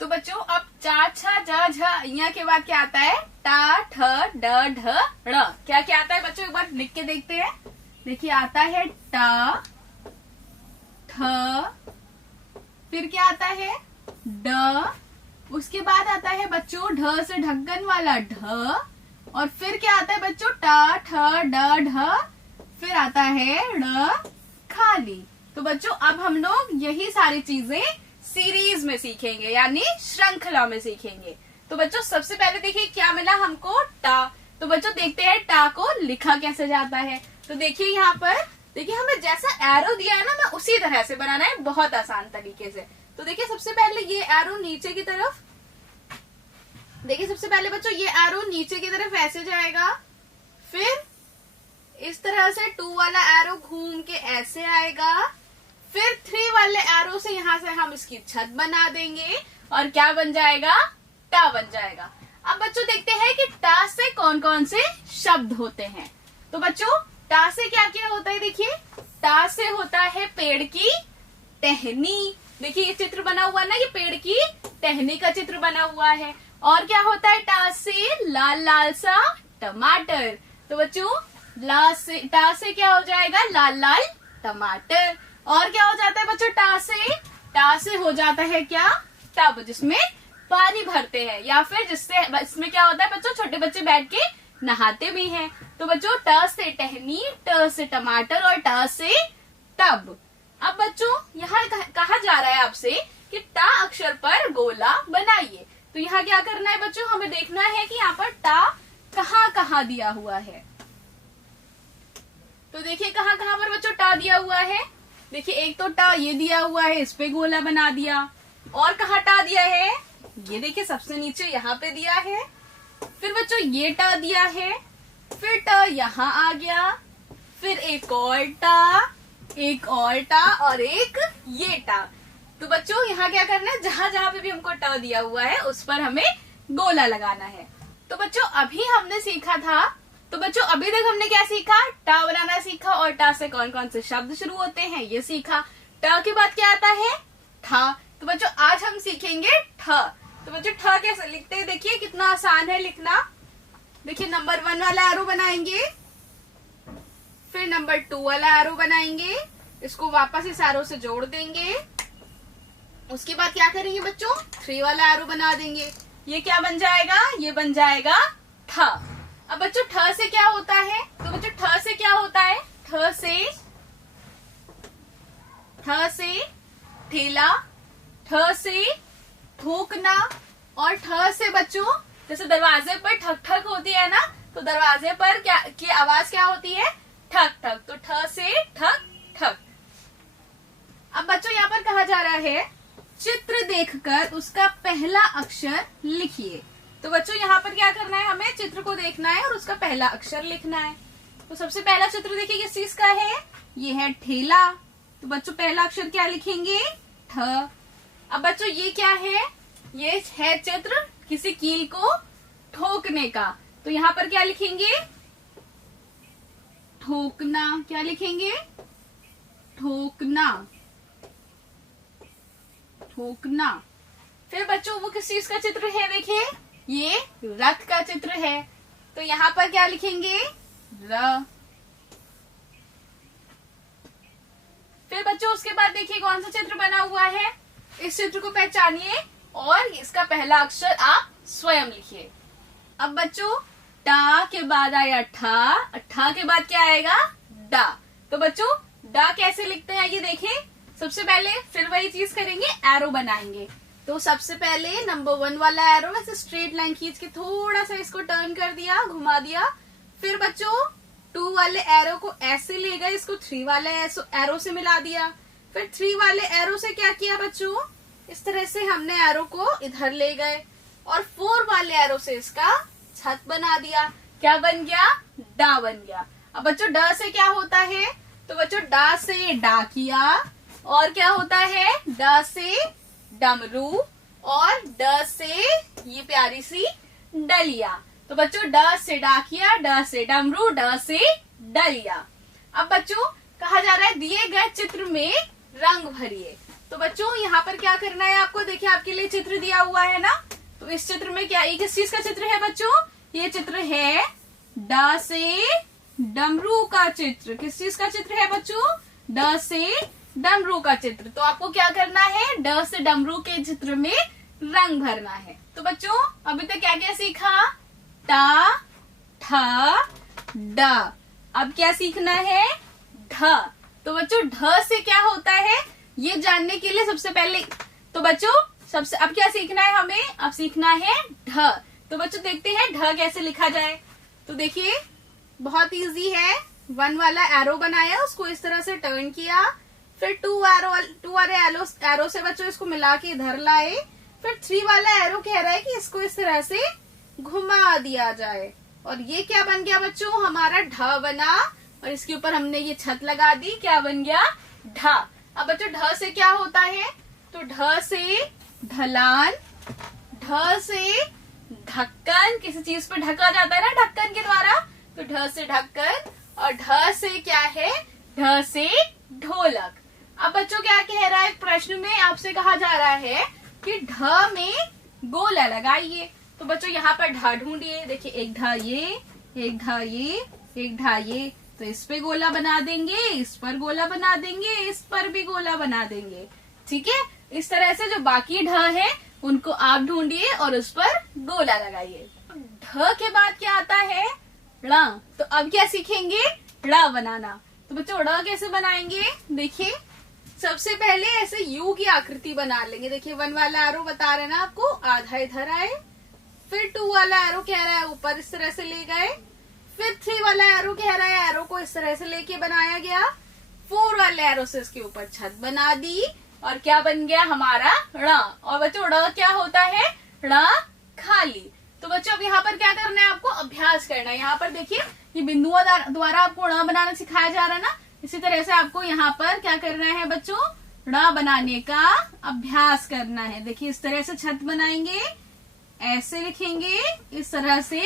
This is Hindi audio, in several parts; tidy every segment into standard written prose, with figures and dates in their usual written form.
तो बच्चों अब चा छा जा झ यहाँ के बाद क्या आता है? टा ठ ड ढ ड़। क्या क्या आता है बच्चों, एक बार लिख के देखते हैं। देखिए आता है टा, ठ, फिर क्या आता है? ड, उसके बाद आता है बच्चों ढ से ढक्कन वाला ढ, और फिर क्या आता है बच्चों? टा ठ ड ढ, फिर आता है ड़ खाली। तो बच्चों अब हम लोग यही सारी चीजें सीरीज में सीखेंगे, यानी श्रृंखला में सीखेंगे। तो बच्चों सबसे पहले देखिए क्या मिला हमको? टा। तो बच्चों देखते हैं टा को लिखा कैसे जाता है। तो देखिए यहाँ पर देखिए हमें जैसा एरो दिया है ना, हमें उसी तरह से बनाना है, बहुत आसान तरीके से। तो देखिए सबसे पहले ये एरो नीचे की तरफ, देखिए सबसे पहले बच्चों ये एरो नीचे की तरफ ऐसे जाएगा, फिर इस तरह से 2 वाला एरो घूम के ऐसे आएगा, फिर 3 वाले एरो से यहाँ से हम इसकी छत बना देंगे और क्या बन जाएगा? टा बन जाएगा। अब बच्चों देखते हैं कि टा से कौन कौन से शब्द होते हैं। तो बच्चों टा से क्या क्या होता है? देखिए टा से होता है पेड़ की टहनी। देखिए ये चित्र बना हुआ है ना, ये पेड़ की टहनी का चित्र बना हुआ है। और क्या होता है टा से? लाल लाल सा टमाटर। तो बच्चों टा से क्या हो जाएगा? लाल लाल टमाटर। और क्या हो जाता है बच्चों टा से? टा से हो जाता है क्या? टब, जिसमें पानी भरते हैं, या फिर जिससे इसमें क्या होता है बच्चों? छोटे बच्चे बैठ के नहाते भी हैं। तो बच्चों ट से टहनी, ट से टमाटर और ट से टब। अब बच्चों यहाँ कहा जा रहा है आपसे कि टा अक्षर पर गोला बनाइए। तो यहाँ क्या करना है बच्चों? हमें देखना है कि यहाँ पर टा कहाँ कहाँ दिया हुआ है। तो देखिए कहाँ कहाँ पर बच्चों टा दिया हुआ है। देखिए एक तो टा ये दिया हुआ है, इस पे गोला बना दिया। और कहाँ टा दिया है? ये देखिए सबसे नीचे यहाँ पे दिया है। फिर बच्चों ये टा दिया है, फिर टा यहाँ आ गया, फिर एक और टा, एक और टा और एक ये टा। तो बच्चों यहाँ क्या करना है? जहां जहां पे भी हमको टा दिया हुआ है उस पर हमें गोला लगाना है। तो बच्चों अभी हमने सीखा था, तो बच्चों अभी तक हमने क्या सीखा? टा बनाना सीखा, और टा से कौन कौन से शब्द शुरू होते हैं ये सीखा। टा के बाद क्या आता है? ठा। तो बच्चों आज हम सीखेंगे ठ। तो बच्चों ठ कैसे लिखते हैं? देखिए कितना आसान है लिखना। देखिए नंबर 1 वाला एरो बनाएंगे, फिर नंबर 2 वाला एरो बनाएंगे, इसको वापस इस एरो से जोड़ देंगे। उसके बाद क्या करेंगे बच्चों? 3 वाला एरो बना देंगे। ये क्या बन जाएगा? ये बन जाएगा ठ। अब बच्चों ठ से क्या होता है? तो बच्चों ठ से क्या होता है? ठ से ठेला, ठ से ठोकना, और ठ से बच्चों जैसे दरवाजे पर ठक ठक होती है ना, तो दरवाजे पर क्या की आवाज क्या होती है? ठक ठक। तो ठ से ठक ठक। अब बच्चों यहाँ पर कहा जा रहा है चित्र देखकर उसका पहला अक्षर लिखिए। तो बच्चों यहाँ पर क्या करना है? हमें चित्र को देखना है और उसका पहला अक्षर लिखना है। तो सबसे पहला चित्र देखिए किस चीज का है? ये है ठेला। तो बच्चों पहला अक्षर क्या लिखेंगे? ठ। अब बच्चों ये क्या है? ये है चित्र किसी कील को ठोकने का। तो यहाँ पर क्या लिखेंगे? ठोकना। क्या लिखेंगे? ठोकना, ठोकना। फिर बच्चों वो किस चीज का चित्र है? देखिए ये रथ का चित्र है। तो यहाँ पर क्या लिखेंगे? र। फिर बच्चों उसके बाद देखिए कौन सा चित्र बना हुआ है। इस चित्र को पहचानिए और इसका पहला अक्षर आप स्वयं लिखिए। अब बच्चों टा के बाद आया ठा, ठा के बाद क्या आएगा? डा। तो बच्चों डा कैसे लिखते हैं ये देखें। सबसे पहले फिर वही चीज करेंगे, एरो बनाएंगे। तो सबसे पहले नंबर 1 वाला एरो वैसे स्ट्रेट लाइन खींच के थोड़ा सा इसको टर्न कर दिया, घुमा दिया। फिर बच्चों 2 वाले एरो को ऐसे ले गए, इसको 3 वाले एरो से मिला दिया। फिर 3 वाले एरो से क्या किया बच्चों? इस तरह से हमने एरो को इधर ले गए, और 4 वाले एरो से इसका छत बना दिया। क्या बन गया? डा बन गया। अब बच्चों ड से क्या होता है? तो बच्चों डा से डाकिया, और क्या होता है? ड से डमरू, और ड से ये प्यारी सी डलिया। तो बच्चों ड से डाकिया, ड से डमरू, ड से डलिया। अब बच्चों कहा जा रहा है दिए गए चित्र में रंग भरिए। तो बच्चों यहाँ पर क्या करना है आपको, देखिए आपके लिए चित्र दिया हुआ है ना, तो इस चित्र में क्या, ये किस चीज का चित्र है बच्चों, ये चित्र है ड से डमरू का चित्र। किस चीज का चित्र है बच्चों, ड से डमरू का चित्र। तो आपको क्या करना है, ड से डमरू के चित्र में रंग भरना है। तो बच्चों अभी तक क्या क्या सीखा, टा ठ ड, अब क्या सीखना है, ढ। तो बच्चों ढ से क्या होता है ये जानने के लिए सबसे पहले, तो बच्चों सबसे अब क्या सीखना है हमें, अब सीखना है ढ। तो बच्चों देखते हैं ढ कैसे लिखा जाए। तो देखिए बहुत इजी है, 1 वाला एरो बनाया, उसको इस तरह से टर्न किया, फिर 2 वाले एरो से बच्चों इसको मिला के इधर लाए, फिर 3 वाला एरो कह रहा है कि इसको इस तरह से घुमा दिया जाए, और ये क्या बन गया बच्चों, हमारा ढ बना, और इसके ऊपर हमने ये छत लगा दी, क्या बन गया, ढ। अब बच्चों ढ से क्या होता है, तो ढ से ढलान, ढ से ढक्कन, किसी चीज पे ढका जाता है ना ढक्कन के द्वारा, तो ढ से ढक्कन, और ढ से क्या है, ढ से ढोलक। अब बच्चों क्या कह रहा है, प्रश्न में आपसे कहा जा रहा है कि ढ में गोला लगाइए। तो बच्चों यहाँ पर ढ ढूंढिए, देखिए एक ढ ये, एक ढ ये, एक ढ ये, तो इस पे गोला बना देंगे, इस पर गोला बना देंगे, इस पर भी गोला बना देंगे, ठीक है। इस तरह से जो बाकी ढ है उनको आप ढूंढिए और उस पर गोला लगाइए। ढ के बाद क्या आता है, ड़। तो अब क्या सीखेंगे, ड़ बनाना। तो बच्चों ड़ कैसे बनाएंगे, देखिए सबसे पहले ऐसे यू की आकृति बना लेंगे। देखिए 1 वाला एरो बता रहे ना आपको, आधा इधर आए, फिर 2 वाला एरो कह रहा है ऊपर इस तरह से ले गए, फिर 3 वाला एरो कह रहा है एरो को इस तरह से लेके बनाया गया, 4 वाले एरो से इसके ऊपर छत बना दी, और क्या बन गया हमारा ड़। और बच्चों ड़ क्या होता है, ड़ खाली। तो बच्चों अब यहाँ पर क्या करना है, आपको अभ्यास करना है। यहाँ पर देखिए ये बिंदुओं द्वारा आपको ड़ बनाना सिखाया जा रहा है ना, इसी तरह से आपको यहाँ पर क्या करना है बच्चों, ड़ बनाने का अभ्यास करना है। देखिए इस तरह से छत बनाएंगे, ऐसे लिखेंगे, इस तरह से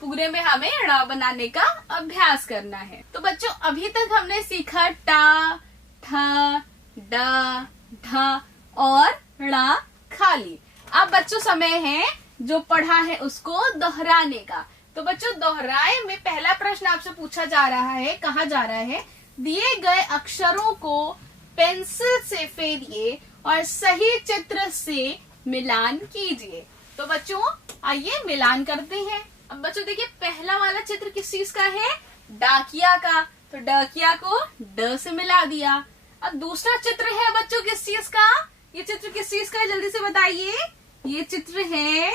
पूरे में हमें ड़ बनाने का अभ्यास करना है। तो बच्चों अभी तक हमने सीखा टा, ठ, ड, ढ और ड़ खाली। अब बच्चों समय है जो पढ़ा है उसको दोहराने का। तो बच्चों दोहराए में पहला प्रश्न आपसे पूछा जा रहा है, कहा जा रहा है दिए गए अक्षरों को पेंसिल से फेरिए और सही चित्र से मिलान कीजिए। तो बच्चों आइए मिलान करते हैं। अब बच्चों देखिए पहला वाला चित्र किस चीज का है, डाकिया का, तो डाकिया को ड से मिला दिया। अब दूसरा चित्र है बच्चों किस चीज का, ये चित्र किस चीज का है जल्दी से बताइए, ये चित्र है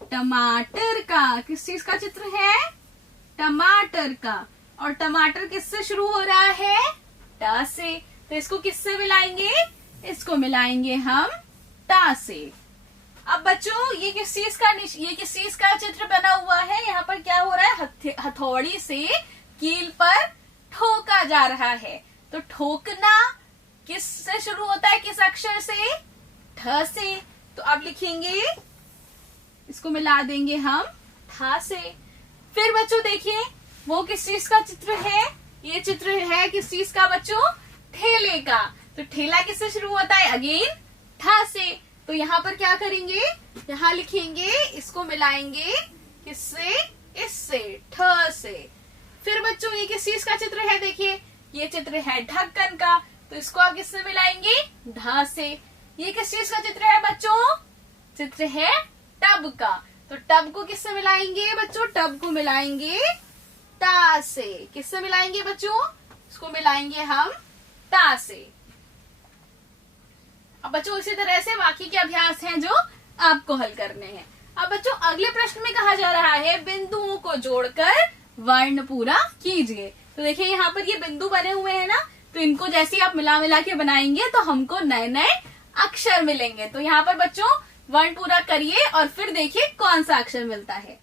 टमाटर का। किस चीज का चित्र है, टमाटर का, और टमाटर किससे शुरू हो रहा है, ट से, तो इसको किससे मिलाएंगे, इसको मिलाएंगे हम टा से। अब बच्चों ये किस चीज का चित्र बना हुआ है, यहाँ पर क्या हो रहा है, हथौड़ी से कील पर ठोका जा रहा है। तो ठोकना किस से शुरू होता है, किस अक्षर से, ठ से, तो अब लिखेंगे, इसको मिला देंगे हम ठ से। फिर बच्चों देखिए वो किस चीज का चित्र है, ये चित्र है किस चीज का बच्चों, ठेले का। तो ठेला किससे शुरू होता है, अगेन ठ से, तो यहाँ पर क्या करेंगे, यहाँ लिखेंगे, इसको मिलाएंगे किससे, इससे, ठ से। फिर बच्चों ये किस चीज का चित्र है, देखिए ये चित्र है ढक्कन का, तो इसको आप किससे मिलाएंगे, ढ से। ये किस चीज का चित्र है बच्चों, चित्र है टब का, तो टब को किससे मिलाएंगे बच्चों, टब को मिलाएंगे टा से। किससे मिलाएंगे बच्चों, इसको मिलाएंगे हम टा से। अब बच्चों इसी तरह से बाकी के अभ्यास हैं जो आपको हल करने हैं। अब बच्चों अगले प्रश्न में कहा जा रहा है बिंदुओं को जोड़कर वर्ण पूरा कीजिए। तो देखिए यहाँ पर ये बिंदु बने हुए हैं ना, तो इनको जैसे ही आप मिला के बनाएंगे तो हमको नए नए अक्षर मिलेंगे। तो यहाँ पर बच्चों वर्ण पूरा करिए और फिर देखिए कौन सा अक्षर मिलता है।